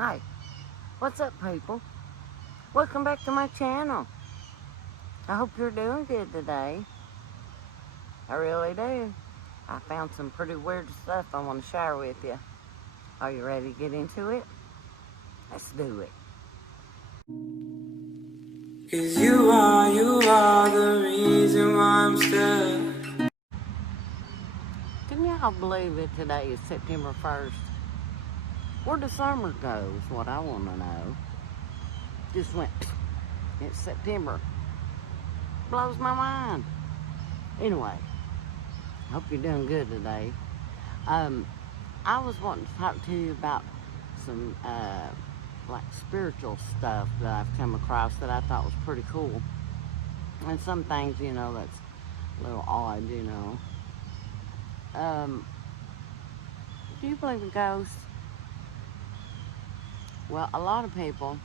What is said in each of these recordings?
Hi, what's up, people? Welcome back to my channel. I hope you're doing good today. I really do. I found some pretty weird stuff I want to share with you. Are you ready to get into it? Let's do it. 'Cause you are the reason why I'm still. Can y'all believe it? Today is September 1st. Where the summer goes, what I want to know. Just went, it's September. Blows my mind. Anyway, hope you're doing good today. I was wanting to talk to you about some like spiritual stuff that I've come across that I thought was pretty cool, and some things, that's a little odd. Do you believe in ghosts? Well, a lot of people,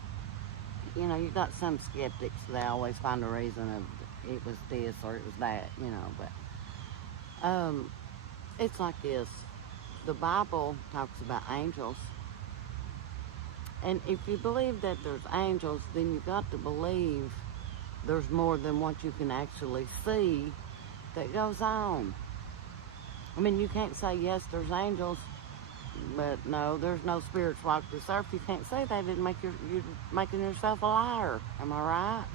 you got some skeptics. They always find a reason of it was this or it was that, but it's like this. The Bible talks about angels. And if you believe that there's angels, then you got to believe there's more than what you can actually see that goes on. I mean, you can't say, yes, there's angels, but no, there's no spirits walk this earth. You can't say that. It'd make you're making yourself a liar. Am I right?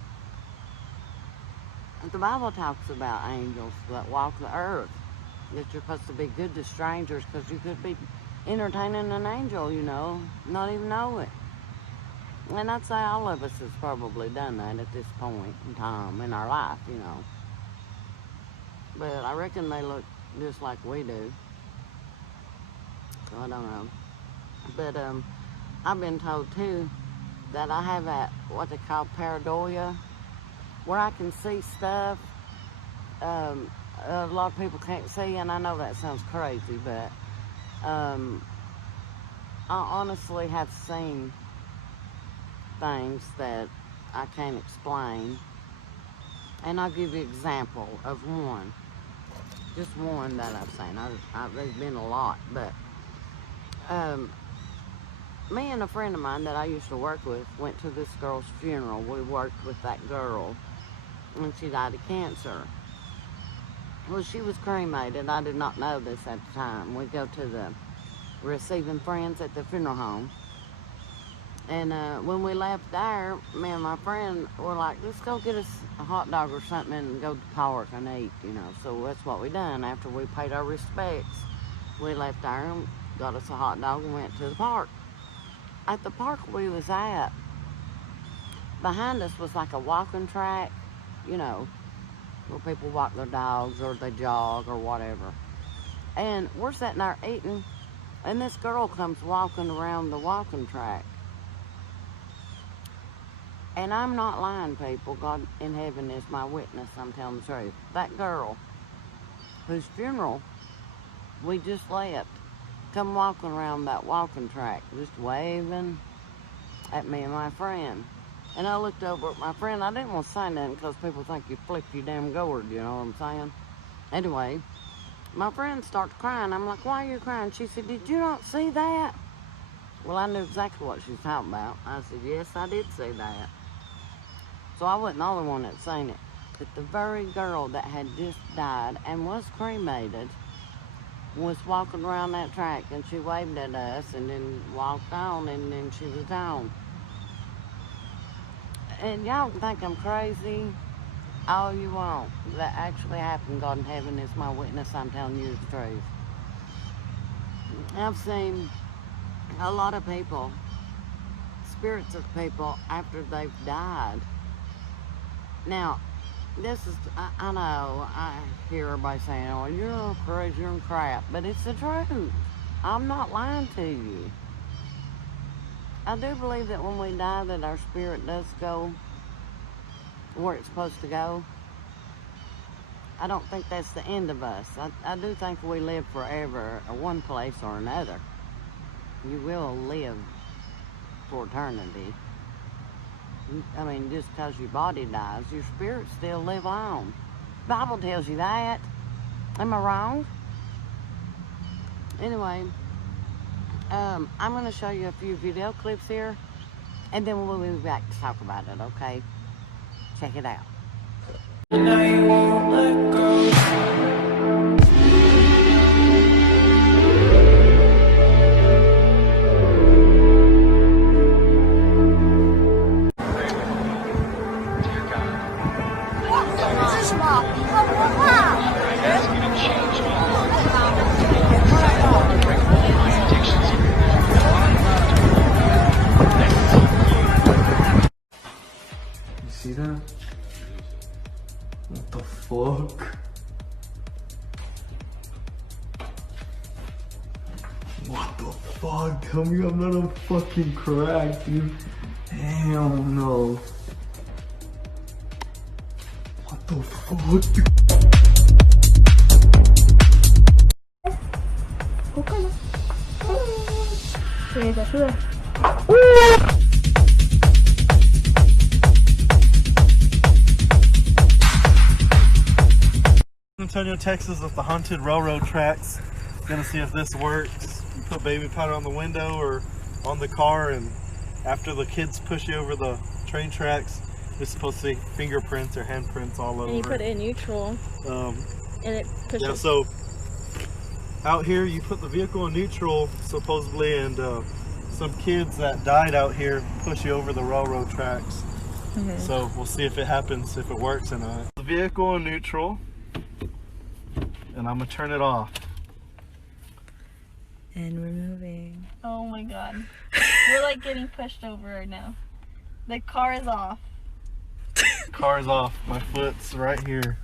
The Bible talks about angels that walk the earth, that you're supposed to be good to strangers because you could be entertaining an angel, not even know it. And I'd say all of us has probably done that at this point in time in our life, But I reckon they look just like we do. So I don't know. But I've been told too that I have what they call pareidolia, where I can see stuff a lot of people can't see, and I know that sounds crazy, but I honestly have seen things that I can't explain, and I'll give you an example of one, just one that I've seen. There's been a lot, but me and a friend of mine that I used to work with went to this girl's funeral. We worked with that girl, and she died of cancer. Well, she was cremated. I did not know this at the time. We go to the receiving friends at the funeral home. And when we left there, me and my friend were like, let's go get us a hot dog or something and go to the park and eat, So that's what we done. After we paid our respects, we left there and got us a hot dog and went to the park. At the park we was at, behind us was like a walking track, where people walk their dogs or they jog or whatever. And we're sitting there eating, and this girl comes walking around the walking track. And I'm not lying, people. God in heaven is my witness. I'm telling the truth. That girl, whose funeral we just left, come walking around that walking track, just waving at me and my friend. And I looked over at my friend. I didn't want to say nothing because people think you flipped your damn gourd, you know what I'm saying? Anyway, my friend starts crying. I'm like, why are you crying? She said, did you not see that? Well, I knew exactly what she was talking about. I said, yes, I did see that. So I wasn't the only one that seen it. But the very girl that had just died and was cremated was walking around that track, and she waved at us and then walked on, and then she was gone. And y'all can think I'm crazy all you want. That actually happened. God in heaven is my witness. I'm telling you the truth. I've seen a lot of people, spirits of people, after they've died. Now, this is, I know, I hear everybody saying, oh, you're crazy, you're crap, but it's the truth. I'm not lying to you. I do believe that when we die, that our spirit does go where it's supposed to go. I don't think that's the end of us. I do think we live forever, or one place or another. You will live for eternity. I mean, just because your body dies, your spirit still live on. The Bible tells you that. Am I wrong? Anyway, I'm going to show you a few video clips here, and then we'll be back to talk about it, okay? Check it out. Now you won't let go. You see that? What the fuck? What the fuck? Tell me I'm not a fucking crack, dude. Hell no. What the fuck, dude? Sí, te ayuda. Antonio, Texas with the haunted railroad tracks. Gonna see if this works. You put baby powder on the window or on the car, and after the kids push you over the train tracks, it's supposed to see fingerprints or handprints all over. And you put it in neutral, and it pushes. Yeah, so out here you put the vehicle in neutral supposedly, and some kids that died out here push you over the railroad tracks. So we'll see if it happens, if it works or not. The vehicle in neutral, and I'm gonna turn it off. And we're moving. Oh my god. We're like getting pushed over right now. The car is off. Car's off. My foot's right here.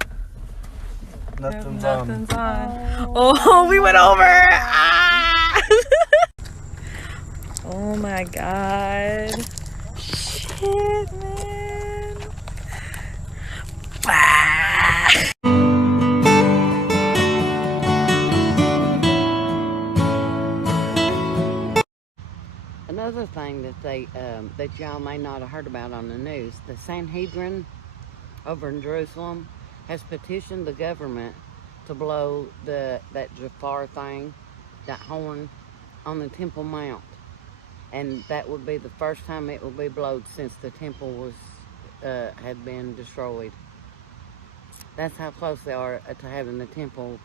Nothing's on. Nothing's on. Oh, we went over! Ah! Oh my god. Shit, man. Ah! Another thing that that y'all may not have heard about on the news, the Sanhedrin over in Jerusalem has petitioned the government to blow that Jafar thing, that horn, on the Temple Mount, and that would be the first time it will be blown since the temple was had been destroyed. That's how close they are to having the temple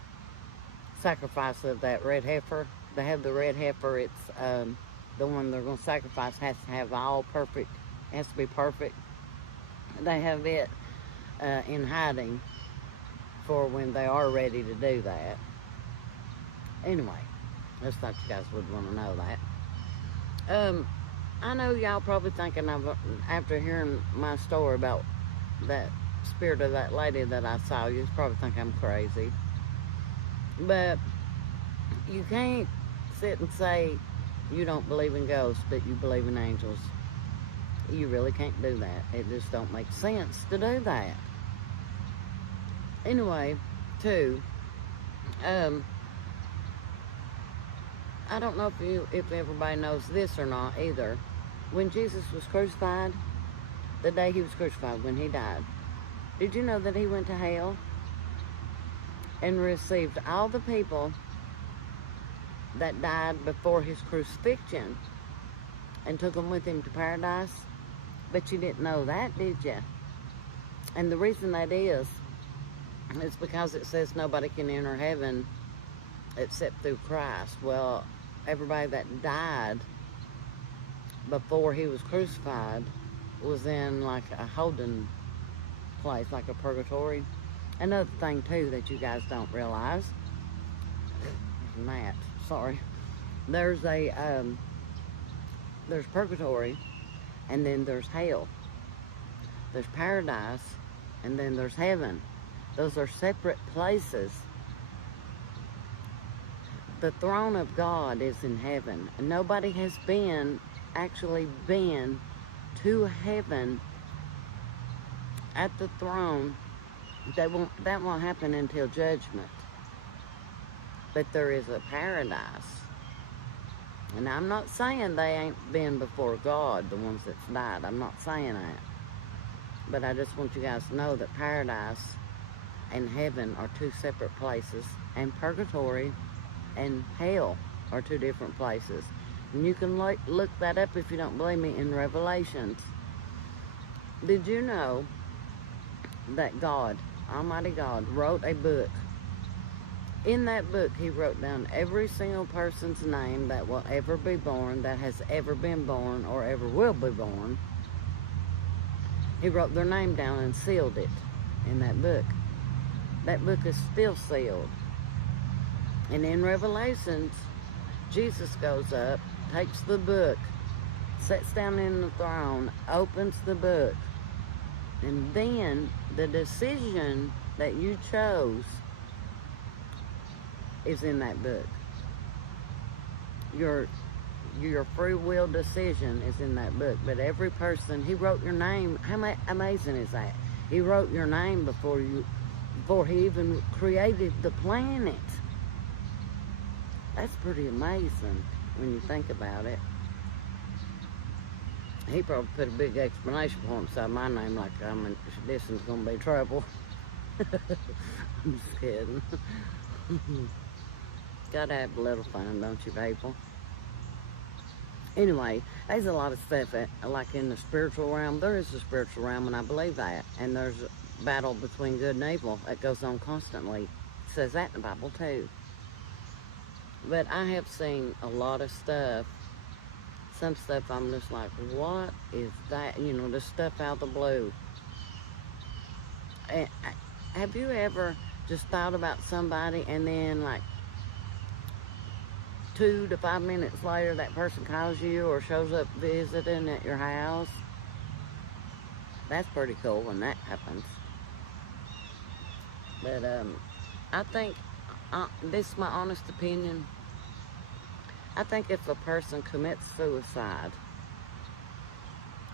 sacrifice of that red heifer. They have the red heifer. It's the one they're going to sacrifice has to have all perfect, has to be perfect. They have it in hiding for when they are ready to do that. Anyway, I just thought you guys would want to know that. I know y'all probably thinking after hearing my story about that spirit of that lady that I saw, you probably think I'm crazy. But you can't sit and say you don't believe in ghosts, but you believe in angels. You really can't do that. It just don't make sense to do that. Anyway, too, I don't know if everybody knows this or not either. When Jesus was crucified, the day he was crucified, when he died, did you know that he went to hell and received all the people that died before his crucifixion and took them with him to paradise? But you didn't know that, did you? And the reason that is because it says nobody can enter heaven except through Christ. Well, everybody that died before he was crucified was in like a holding place, like a purgatory. Another thing too that you guys don't realize, Matt, sorry, there's purgatory, and then there's hell. There's paradise, and then there's heaven. Those are separate places. The throne of God is in heaven, and nobody has actually been to heaven at the throne. That won't happen until judgment. But there is a paradise. And I'm not saying they ain't been before God, the ones that's died. I'm not saying that. But I just want you guys to know that paradise and heaven are two separate places, and purgatory and hell are two different places. And you can look that up if you don't believe me in Revelations. Did you know that God, Almighty God, wrote a book? In that book, he wrote down every single person's name that will ever be born, that has ever been born, or ever will be born. He wrote their name down and sealed it in that book. That book is still sealed. And in Revelations, Jesus goes up, takes the book, sits down in the throne, opens the book, and then the decision that you chose is in that book. Your free will decision is in that book. But every person, he wrote your name. How amazing is that? He wrote your name before he even created the planet. That's pretty amazing when you think about it. He probably put a big explanation point beside my name, like this is gonna be trouble. I'm just kidding. Gotta have a little fun, don't you, people? Anyway, there's a lot of stuff like in the spiritual realm. There is a spiritual realm, and I believe that. And there's a battle between good and evil that goes on constantly. It says that in the Bible too. But I have seen a lot of stuff. Some stuff I'm just like, what is that? You know, the stuff out of the blue. And have you ever just thought about somebody and then like 2 to 5 minutes later that person calls you or shows up visiting at your house? That's pretty cool when that happens. But I think, this is my honest opinion, I think if a person commits suicide,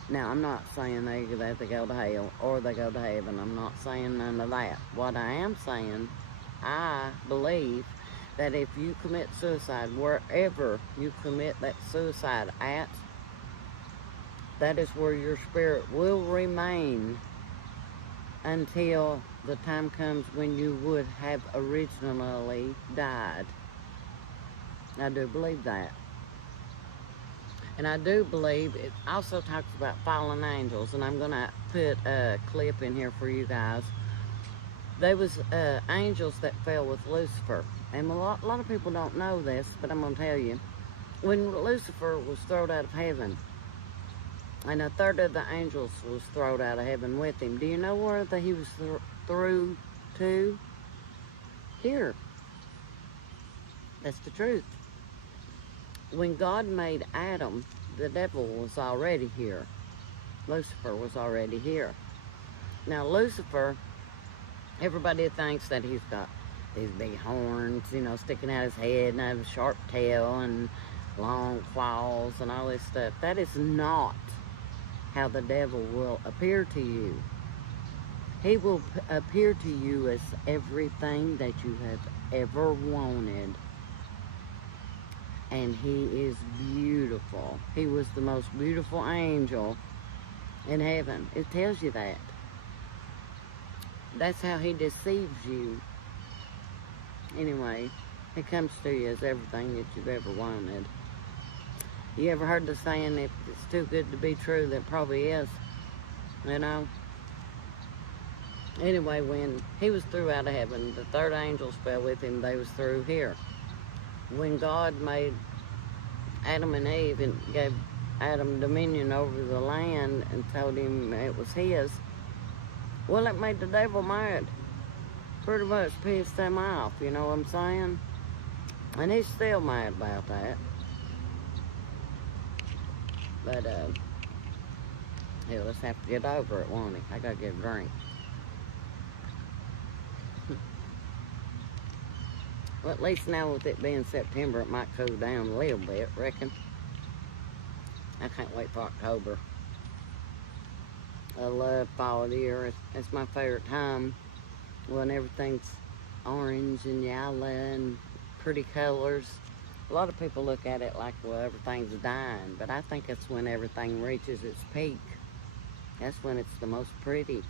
now I'm not saying they go to hell or they go to heaven. I'm not saying none of that. What I am saying, I believe that if you commit suicide, wherever you commit that suicide at, that is where your spirit will remain until the time comes when you would have originally died. I do believe that. And I do believe it also talks about fallen angels, and I'm going to put a clip in here for you guys. There was angels that fell with Lucifer. And a lot of people don't know this, but I'm going to tell you. When Lucifer was thrown out of heaven, and a third of the angels was thrown out of heaven with him, do you know where he was through to? Here. That's the truth. When God made Adam, the devil was already here. Lucifer was already here. Now Lucifer, everybody thinks that he's got these big horns, you know, sticking out his head, and have a sharp tail and long claws and all this stuff. That is not how the devil will appear to you. He will appear to you as everything that you have ever wanted. And he is beautiful. He was the most beautiful angel in heaven. It tells you that. That's how he deceives you. Anyway, he comes to you as everything that you've ever wanted. You ever heard the saying, if it's too good to be true, that probably is? You know? Anyway, when he was through out of heaven, the third angels fell with him. They was through here. When God made Adam and Eve and gave Adam dominion over the land and told him it was his, well, it made the devil mad. Pretty much pissed him off, you know what I'm saying? And he's still mad about that. But, he'll just have to get over it, won't he? I gotta get a drink. Well, at least now with it being September, it might cool down a little bit, reckon. I can't wait for October. I love fall here. It's my favorite time when everything's orange and yellow and pretty colors. A lot of people look at it like, well, everything's dying, but I think it's when everything reaches its peak. That's when it's the most pretty.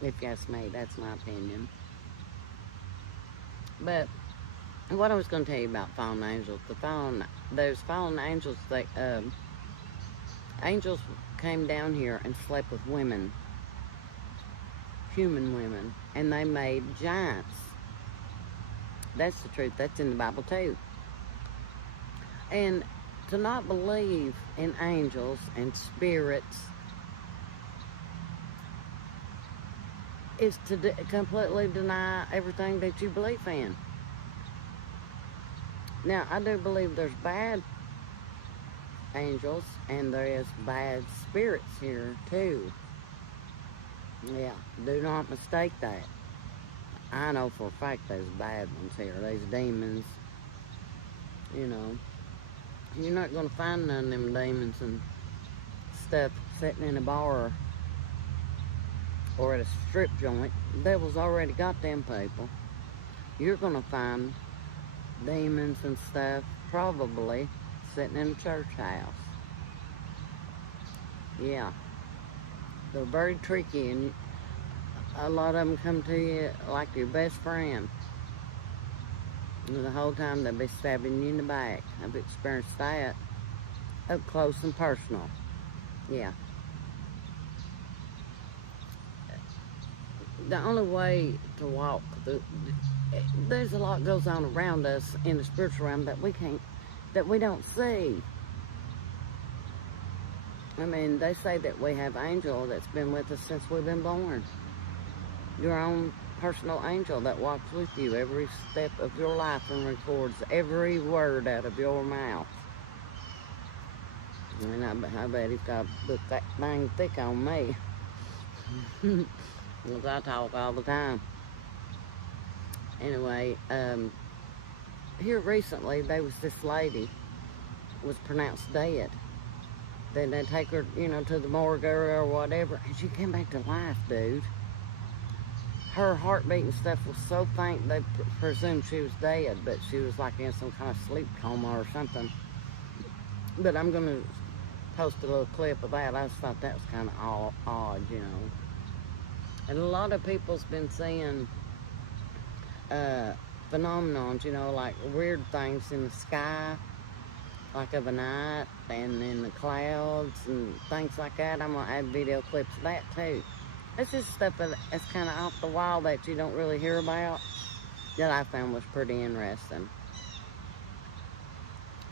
If you ask me, that's my opinion. But what I was going to tell you about fallen angels, those fallen angels, angels came down here and slept with women, human women, and they made giants. That's the truth. That's in the Bible too. And to not believe in angels and spirits is to completely deny everything that you believe in. Now, I do believe there's bad angels and there is bad spirits here too. Yeah, do not mistake that. I know for a fact there's bad ones here. There's demons, you know. You're not going to find none of them demons and stuff sitting in a bar or at a strip joint. The devil's already got them people. You're going to find demons and stuff probably sitting in a church house. Yeah. They're very tricky, and a lot of them come to you like your best friend. And the whole time they'll be stabbing you in the back. I've experienced that up close and personal. Yeah. The only way to walk, there's a lot goes on around us in the spiritual realm that we don't see. I mean, they say that we have an angel that's been with us since we've been born. Your own personal angel that walks with you every step of your life and records every word out of your mouth. And I bet he's got a book that thing thick on me. Because I talk all the time. Anyway, here recently there was this lady was pronounced dead. Then they take her, you know, to the morgue or whatever, and she came back to life, dude. Her heartbeat and stuff was so faint they presumed she was dead, but she was like in some kind of sleep coma or something. But I'm going to post a little clip of that. I just thought that was kind of odd, you know. And a lot of people's been seeing phenomenons, you know, like weird things in the sky, like of a night, and in the clouds and things like that. I'm going to add video clips of that too. It's just stuff that's kind of off the wall that you don't really hear about that I found was pretty interesting.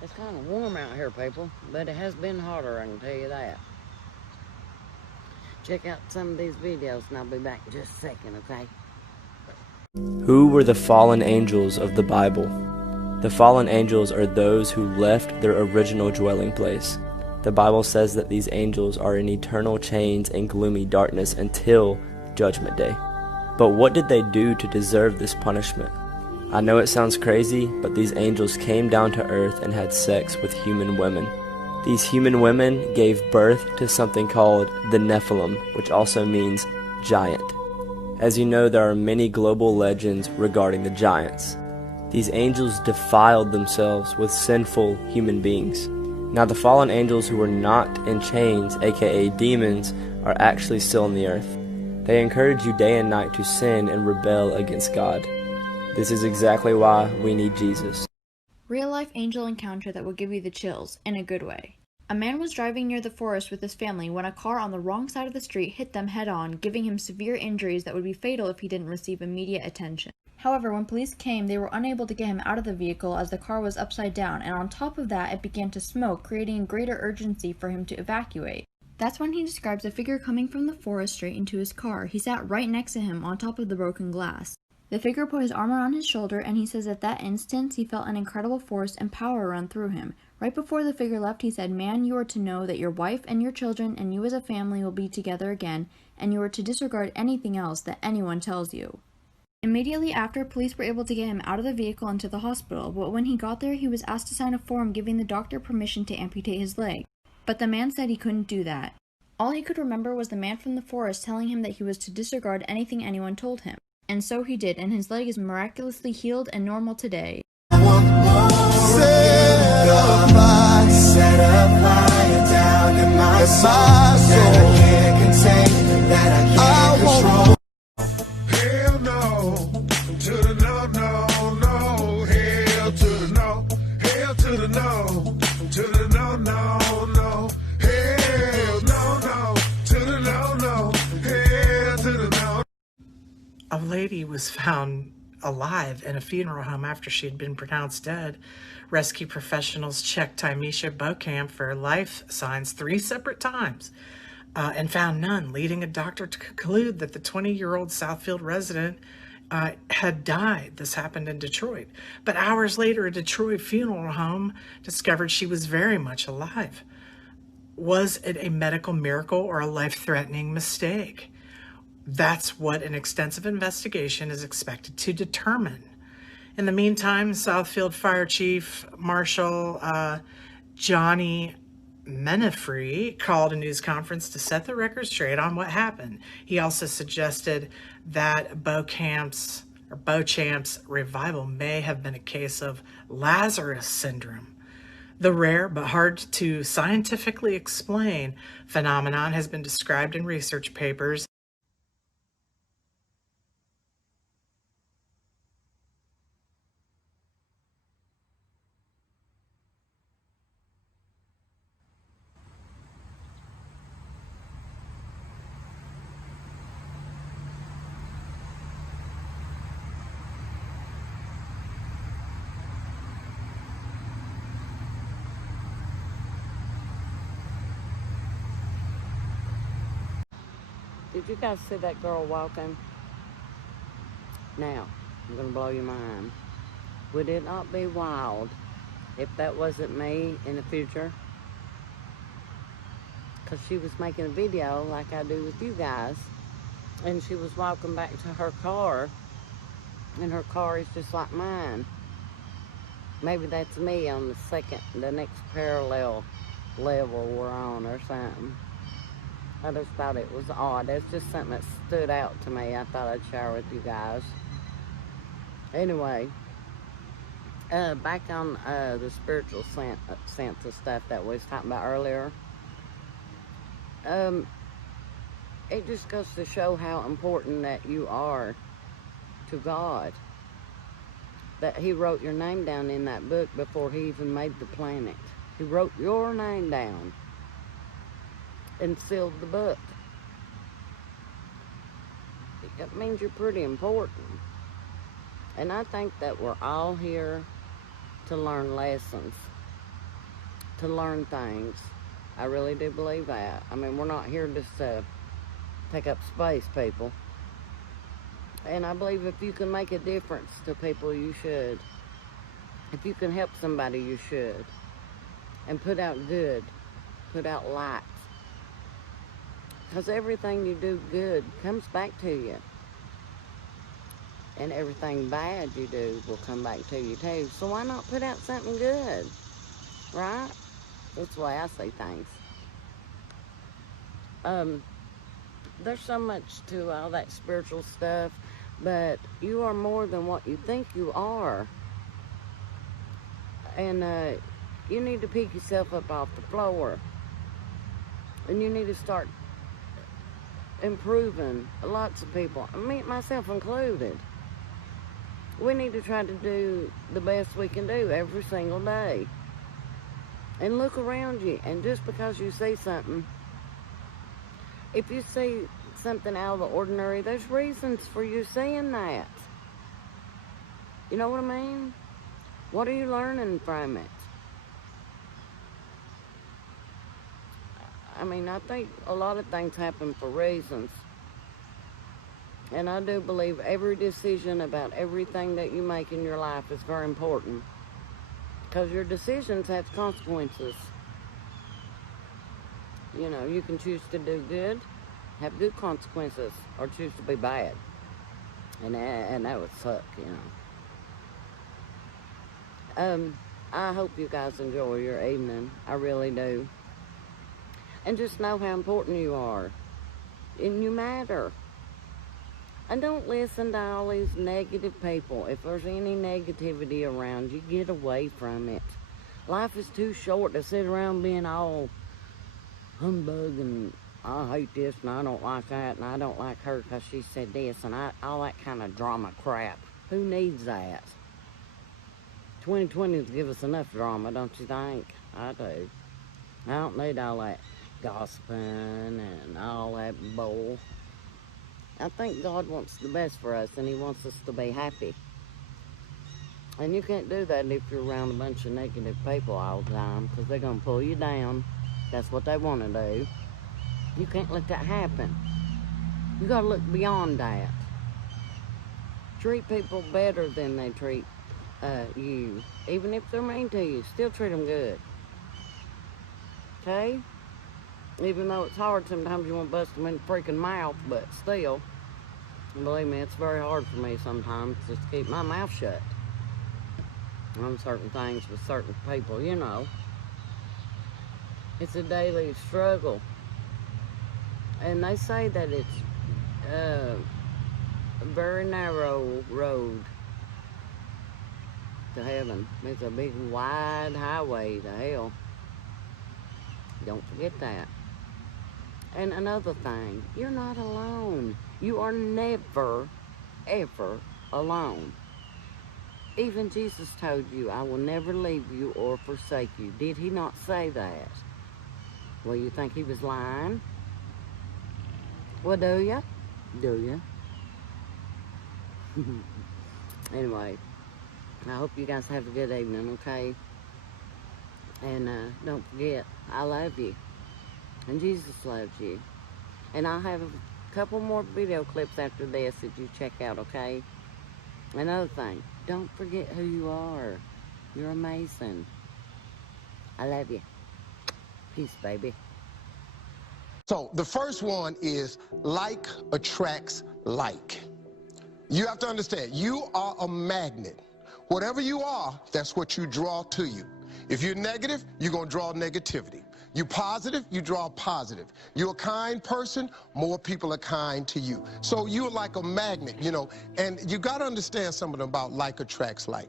It's kind of warm out here, people, but it has been hotter, I can tell you that. Check out some of these videos and I'll be back in just a second, okay? Who were the fallen angels of the Bible? The fallen angels are those who left their original dwelling place. The Bible says that these angels are in eternal chains and gloomy darkness until Judgment Day. But what did they do to deserve this punishment? I know it sounds crazy, but these angels came down to earth and had sex with human women. These human women gave birth to something called the Nephilim, which also means giant. As you know, there are many global legends regarding the giants. These angels defiled themselves with sinful human beings. Now the fallen angels who were not in chains, aka demons, are actually still on the earth. They encourage you day and night to sin and rebel against God. This is exactly why we need Jesus. Real-life angel encounter that will give you the chills, in a good way. A man was driving near the forest with his family when a car on the wrong side of the street hit them head-on, giving him severe injuries that would be fatal if he didn't receive immediate attention. However, when police came, they were unable to get him out of the vehicle as the car was upside down, and on top of that, it began to smoke, creating greater urgency for him to evacuate. That's when he describes a figure coming from the forest straight into his car. He sat right next to him on top of the broken glass. The figure put his arm around his shoulder, and he says at that instant he felt an incredible force and power run through him. Right before the figure left, he said, "Man, you are to know that your wife and your children and you as a family will be together again, and you are to disregard anything else that anyone tells you." Immediately after, police were able to get him out of the vehicle and to the hospital, but when he got there, he was asked to sign a form giving the doctor permission to amputate his leg. But the man said he couldn't do that. All he could remember was the man from the forest telling him that he was to disregard anything anyone told him. And so he did, and his leg is miraculously healed and normal today. Set a fire down in my soul that I can't contain, that I can't control. Hell no, to the no, no, no, hell lady was found alive in a funeral home after she had been pronounced dead. Rescue professionals checked Tymisha Beauchamp for life signs 3 separate times and found none, leading a doctor to conclude that the 20-year-old Southfield resident had died. This happened in Detroit. But hours later, a Detroit funeral home discovered she was very much alive. Was it a medical miracle or a life-threatening mistake? That's what an extensive investigation is expected to determine. In the meantime, Southfield Fire Chief Marshal Johnny Menefree called a news conference to set the record straight on what happened. He also suggested that Beauchamp's revival may have been a case of Lazarus syndrome. The rare but hard to scientifically explain phenomenon has been described in research papers. Did you guys see that girl walking? Now, I'm going to blow your mind. Would it not be wild if that wasn't me in the future? Because she was making a video like I do with you guys. And she was walking back to her car. And her car is just like mine. Maybe that's me on the next parallel level we're on or something. I just thought it was odd. It's just something that stood out to me. I thought I'd share with you guys. Anyway, back on the spiritual sense of stuff that we was talking about earlier. It just goes to show how important that you are to God. That He wrote your name down in that book before He even made the planet. He wrote your name down and sealed the book. It means you're pretty important. And I think that we're all here to learn lessons, to learn things. I really do believe that. I mean, we're not here just to take up space, people. And I believe if you can make a difference to people, you should. If you can help somebody, you should. And put out good, put out light. Because everything you do good comes back to you. And everything bad you do will come back to you too. So why not put out something good? Right? That's the way I see things. There's so much to all that spiritual stuff, but you are more than what you think you are. And you need to pick yourself up off the floor. And you need to start improving. Lots of people, me, myself included. We need to try to do the best we can do every single day. And look around you, and just because you see something, if you see something out of the ordinary, there's reasons for you seeing that. You know what I mean? What are you learning from it? I mean, I think a lot of things happen for reasons. And I do believe every decision about everything that you make in your life is very important. Because your decisions have consequences. You know, you can choose to do good, have good consequences, or choose to be bad. And that would suck, you know. I hope you guys enjoy your evening. I really do. And just know how important you are. And you matter. And don't listen to all these negative people. If there's any negativity around you, get away from it. Life is too short to sit around being all humbug and I hate this and I don't like that and I don't like her because she said this and all that kind of drama crap. Who needs that? 2020 has given us enough drama, don't you think? I do. I don't need all that gossiping and all that bull. I think God wants the best for us, and He wants us to be happy. And you can't do that if you're around a bunch of negative people all the time, because they're going to pull you down. That's what they want to do. You can't let that happen. You got to look beyond that. Treat people better than they treat you. Even if they're mean to you, still treat them good. Okay? Even though it's hard, sometimes you want to bust them in the freaking mouth, but still, believe me, it's very hard for me sometimes just to keep my mouth shut on certain things with certain people, you know. It's a daily struggle. And they say that it's a very narrow road to heaven. It's a big, wide highway to hell. Don't forget that. And another thing, you're not alone. You are never, ever alone. Even Jesus told you, I will never leave you or forsake you. Did He not say that? Well, you think He was lying? Well, do you? Do you? Anyway, I hope you guys have a good evening, okay? And don't forget, I love you. And Jesus loves you. And I'll have a couple more video clips after this that you check out, okay? Another thing, don't forget who you are. You're amazing. I love you. Peace, baby. So the first one is like attracts like. You have to understand, you are a magnet. Whatever you are, that's what you draw to you. If you're negative, you're going to draw negativity. You're positive, you draw positive. You're a kind person, more people are kind to you. So you're like a magnet, you know, and you got to understand something about like attracts like.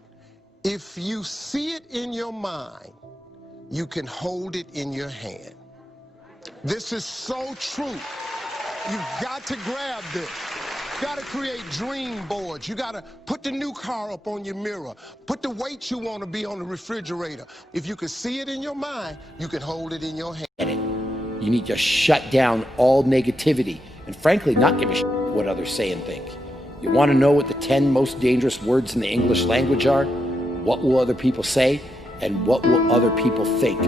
If you see it in your mind, you can hold it in your hand. This is so true. You've got to grab this. You got to create dream boards. You got to put the new car up on your mirror. Put the weight you want to be on the refrigerator. If you can see it in your mind, you can hold it in your hand. You need to shut down all negativity and frankly not give a shit what others say and think. You want to know what the 10 most dangerous words in the English language are? What will other people say? And what will other people think?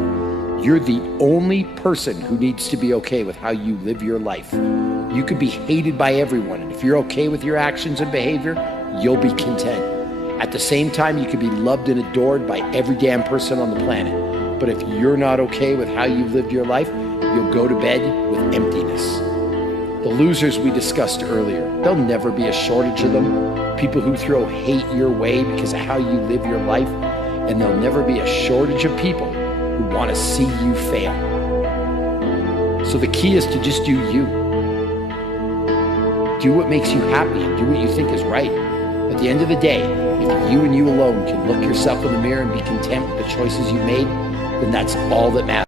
You're the only person who needs to be okay with how you live your life. You could be hated by everyone, and if you're okay with your actions and behavior, you'll be content. At the same time, you could be loved and adored by every damn person on the planet. But if you're not okay with how you've lived your life, you'll go to bed with emptiness. The losers we discussed earlier, there'll never be a shortage of them. People who throw hate your way because of how you live your life, and there'll never be a shortage of people who want to see you fail. So the key is to just do you. Do what makes you happy and do what you think is right. At the end of the day, if you and you alone can look yourself in the mirror and be content with the choices you made, then that's all that matters.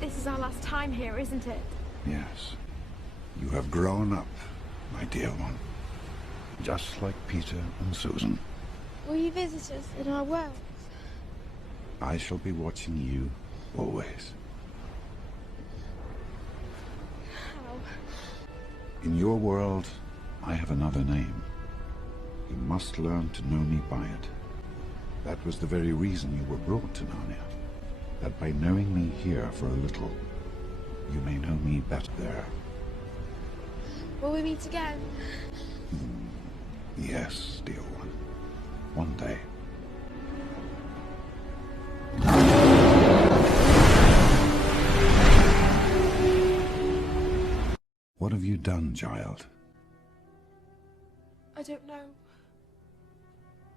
This is our last time here, isn't it? Yes. You have grown up, my dear one. Just like Peter and Susan. Will you visit us in our world? I shall be watching you always. How? In your world, I have another name. You must learn to know me by it. That was the very reason you were brought to Narnia. That by knowing me here for a little, you may know me better there. Will we meet again? Yes, dear one. One day. What have you done, child? I don't know.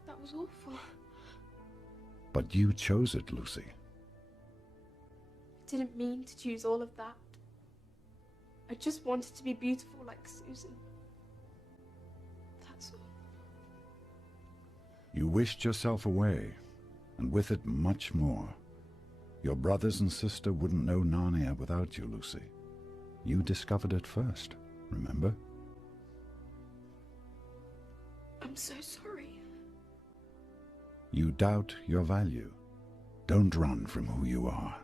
That was awful. But you chose it, Lucy. I didn't mean to choose all of that. I just wanted to be beautiful like Susan. That's all. You wished yourself away, and with it much more. Your brothers and sister wouldn't know Narnia without you, Lucy. You discovered it first, remember? I'm so sorry. You doubt your value. Don't run from who you are.